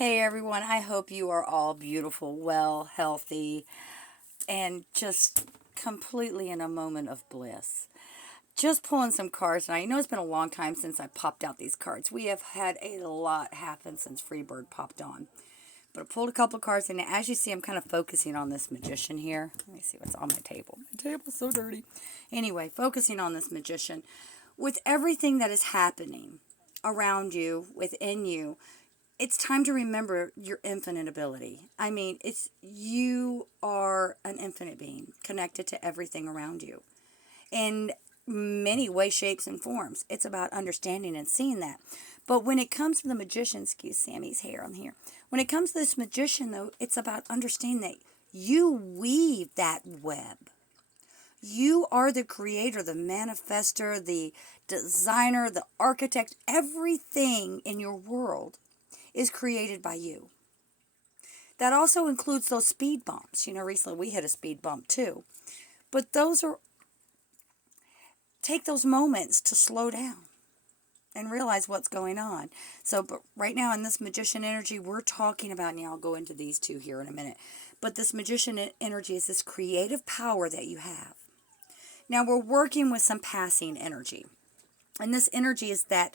Hey everyone, I hope you are all beautiful, well, healthy, and just completely in a moment of bliss. Just pulling some cards, and I know it's been a long time since I popped out these cards. We have had a lot happen since Freebird popped on. But I pulled a couple of cards, and as you see, I'm kind of focusing on this magician here. Let me see what's on my table. My table's so dirty. Anyway, focusing on this magician. With everything that is happening around you, within you, it's time to remember your infinite ability. I mean, you are an infinite being connected to everything around you in many ways, shapes, and forms. It's about understanding and seeing that. But when it comes to the magician, excuse Sammy's hair on here. When it comes to this magician, though, it's about understanding that you weave that web. You are the creator, the manifester, the designer, the architect. Everything in your world is created by you. That also includes those speed bumps. You know, recently we hit a speed bump too. But take those moments to slow down and realize what's going on. So, but right now in this magician energy, we're talking about, and I'll go into these two here in a minute, but this magician energy is this creative power that you have. Now we're working with some passing energy. And this energy is that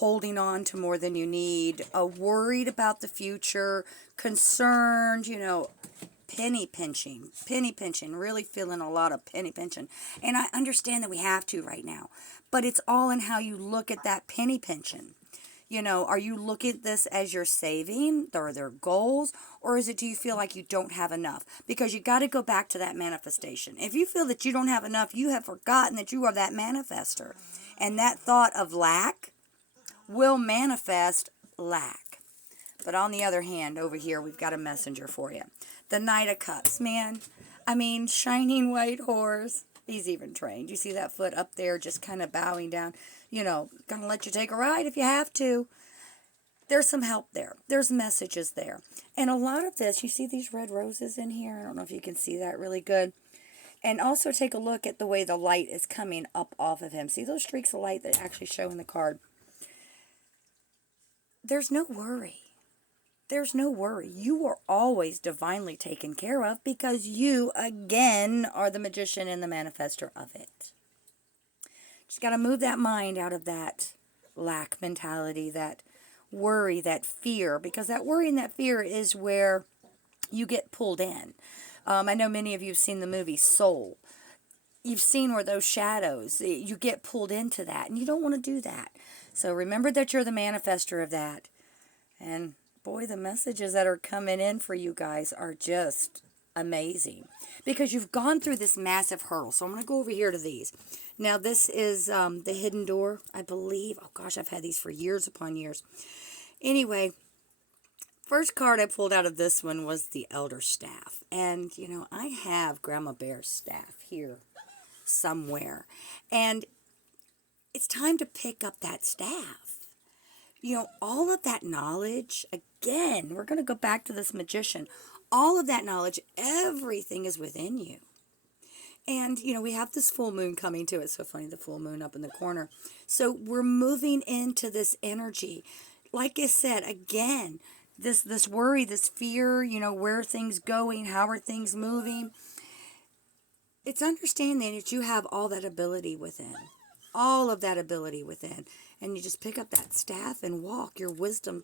holding on to more than you need, worried about the future, concerned, penny pinching, really feeling a lot of penny pinching. And I understand that we have to right now, but it's all in how you look at that penny pinching. Are you looking at this as you're saving? Are there goals? Or do you feel like you don't have enough? Because you got to go back to that manifestation. If you feel that you don't have enough, you have forgotten that you are that manifester. And that thought of lack will manifest lack. But on the other hand, over here, we've got a messenger for you. The Knight of Cups, man. I mean, shining white horse. He's even trained. You see that foot up there just kind of bowing down. Gonna let you take a ride if you have to. There's some help there. There's messages there. And a lot of this, you see these red roses in here? I don't know if you can see that really good. And also take a look at the way the light is coming up off of him. See those streaks of light that actually show in the card? There's no worry. There's no worry. You are always divinely taken care of because you, again, are the magician and the manifester of it. Just got to move that mind out of that lack mentality, that worry, that fear, because that worry and that fear is where you get pulled in. I know many of you have seen the movie Soul. You've seen where those shadows, you get pulled into that, and you don't want to do that. So remember that you're the manifester of that. And boy, the messages that are coming in for you guys are just amazing because you've gone through this massive hurdle. So I'm going to go over here to these. Now, this is the Hidden Door, I believe. Oh, gosh, I've had these for years upon years. Anyway, first card I pulled out of this one was the Elder Staff. And, I have Grandma Bear's staff here somewhere. And it's time to pick up that staff. All of that knowledge, again, we're going to go back to this magician. All of that knowledge, everything is within you. And, we have this full moon coming too. It's so funny, the full moon up in the corner. So we're moving into this energy. Like I said, again, this worry, this fear, where are things going? How are things moving? It's understanding that you have all that ability within. All of that ability within. And you just pick up that staff and walk. Your wisdom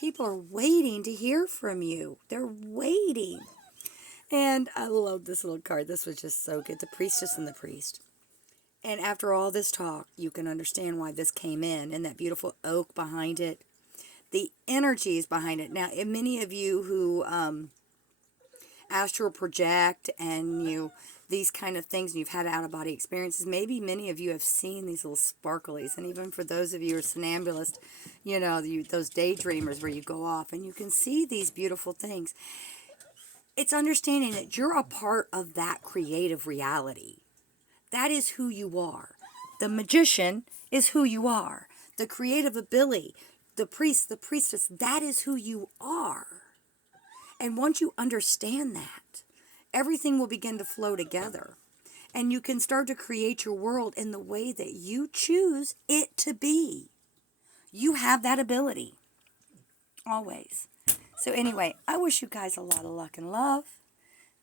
people are waiting to hear from you. They're waiting. And I love this little card. This was just so good. The Priestess and the Priest. And after all this talk, you can understand why this came in. And that beautiful oak behind it. The energies behind it. Now, many of you who astral project and these kind of things, and you've had out-of-body experiences, maybe many of you have seen these little sparklies. And even for those of you who are somnambulists, those daydreamers where you go off and you can see these beautiful things. It's understanding that you're a part of that creative reality. That is who you are. The magician is who you are. The creative ability, the priest, the priestess, that is who you are. And once you understand that, everything will begin to flow together. And you can start to create your world in the way that you choose it to be. You have that ability. Always. So anyway, I wish you guys a lot of luck and love,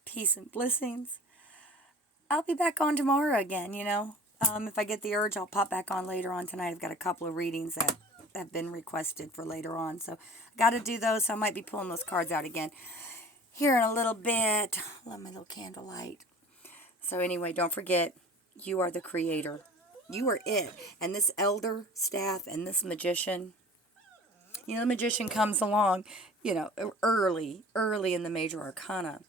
peace and blessings. I'll be back on tomorrow again, you know. If I get the urge, I'll pop back on later on tonight. I've got a couple of readings that have been requested for later on. So I got to do those, so I might be pulling those cards out again here in a little bit. Love my little candlelight. So anyway, don't forget, you are the creator. You are it. And this elder staff and this magician, you know, the magician comes along, you know, early in the major arcana.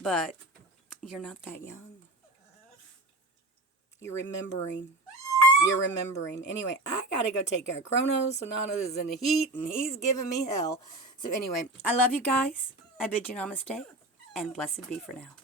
But you're not that young. You're remembering. You're remembering. Anyway, I got to go take care of Kronos. Sonana is in the heat, and he's giving me hell. So anyway, I love you guys. I bid you namaste, and blessed be for now.